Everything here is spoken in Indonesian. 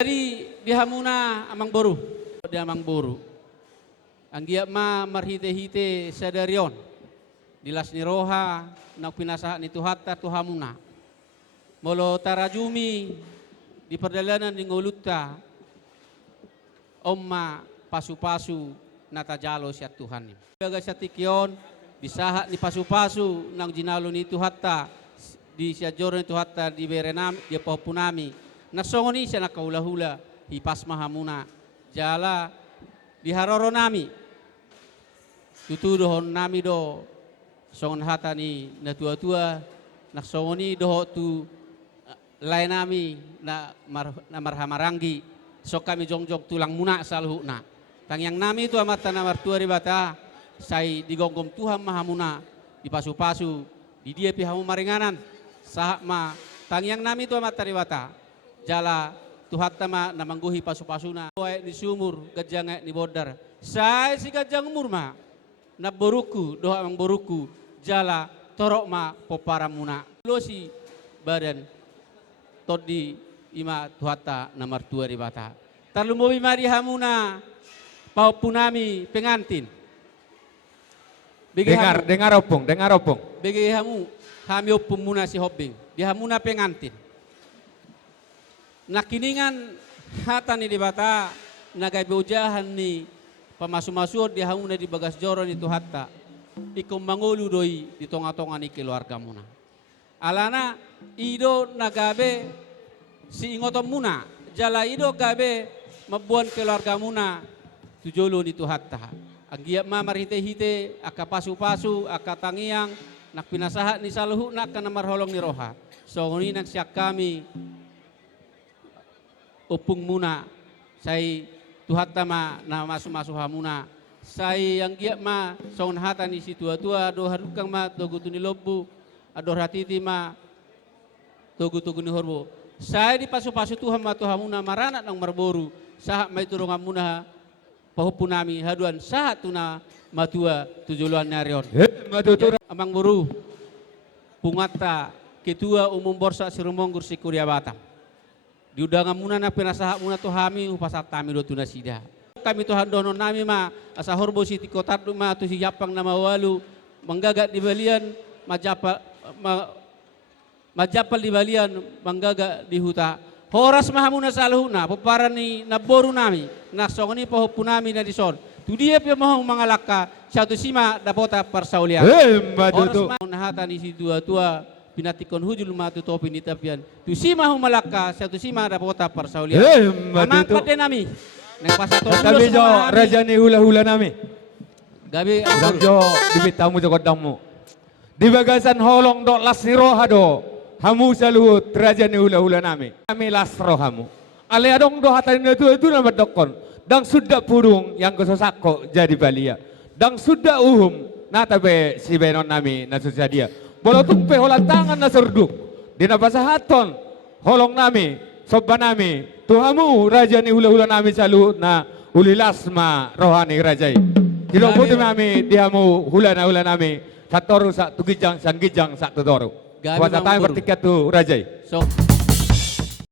Dari dihamuna amang boru, di amang boru. Anggiat ma marhite-hite sadarion. Dilas ni roha, nak pinasahan itu hatta tuhamuna. Molo tarajumi di perjalanan di ngolutta. Omma pasu-pasu natajalo siya Tuhan. Baga siya tikion, bisahat ni pasu-pasu nang jinalo ni itu hatta. Di siya joron itu hatta di berenam, dia pahupunami. Nasongoni siya nakaula-hula, hipas mahamuna. Jala diharoro nami. Tutudohon nami do, songon hata ni na tua-tua, naksongoni doho tu lain nami na marhamaranggi. So kami jongjong tulang muna saluhuna. Tangyang nami itu amata na martua ribata, say digonggom Tuhan mahamuna, di pasu-pasu, di dia pihamu maringanan, sahak ma, tangyang nami itu amata ribata. Jala Tuhan tama na mangguhi pasu-pasuna. Wae di sumur, gajang ni bodar. Say si gajang umur ma, na boruku, doha mang boruku, jala torok ma popara muna. Losi badan todi ima tuhata na martua ribata. Tarlumobi mari hamuna, paupunami pengantin. Dengar opung. Bagi hamu, kami opung muna si hobing. Di hamuna pengantin. Nakiningan hata ni dibata nagai bojahan ni pamasu-masur di hamuna di bagas joron itu hatta ikum mangulu doi di tonga-tonga ni keluarga muna. Alana ido nagabe si ingotom muna jala ido gabe mabuan keluarga muna tujolo ni tu hatta. Agiat ma marhite-hite aka pasu-pasu aka tangiang nak pinasahat ni saluhu nak kana marholong ni roha. So ngoni nak siak kami upung muna, say tuhat tama na masu-masu hamuna, say yang giat ma songon hata ni si tua-tua do harukang ma togutu ni lobu, ador hatiti ma togutu ni horbo. Say di pasu-pasu Tuhan ma tuhamuna maranat nang marboru, sahat may turungan muna pahupunami haduan sahat tuna matua tujuluan narion. Amang boru pungata ketua umum borsa Sirumonggur si Kuria Batam. Di undangan muna na pinasaha muna to hami upasat kami do tuna sida. Kami to handono nami ma asa horbo siti kotat ma tu si Japang nama walu manggaga di balian majapal di balian manggaga di huta. Horas mahamuna saluhuna peparan ni naboru nami nasongoni pahupunami na dison. Tu dia pia mau mangalaka satu sima dapota persaulian. Horas mahata ni si tua-tua pinatikon hujul matu topi ni tapian. Tu sima humalaka satu sima dapota persaulian. Amangkat de nami. Nang pasato Tapi jo raja ni hula-hula nami. Gabi jo dibitamu jo kodamu. Di bagasan holong do lasiroha do. Hamu saluhut raja ni hula-hula nami. Kami lasrohamu. Ale adong do hatarin itu nama dokon. Dang sudah purung yang kesosako jadi balia. Dang sudah uhum natabe si benon nami nasusah dia. Bolo tumpe holan tangan na serduk. Dina pasahaton holong nami, soba nami. Tuhamu raja ni hula-hula nami salu na ulilasma rohani rajai. Kilo putih nami dihamu hula nami. Satoru sak tugijang san gijang sak tutoru. Kuasa tayo bertiket tu rajai. So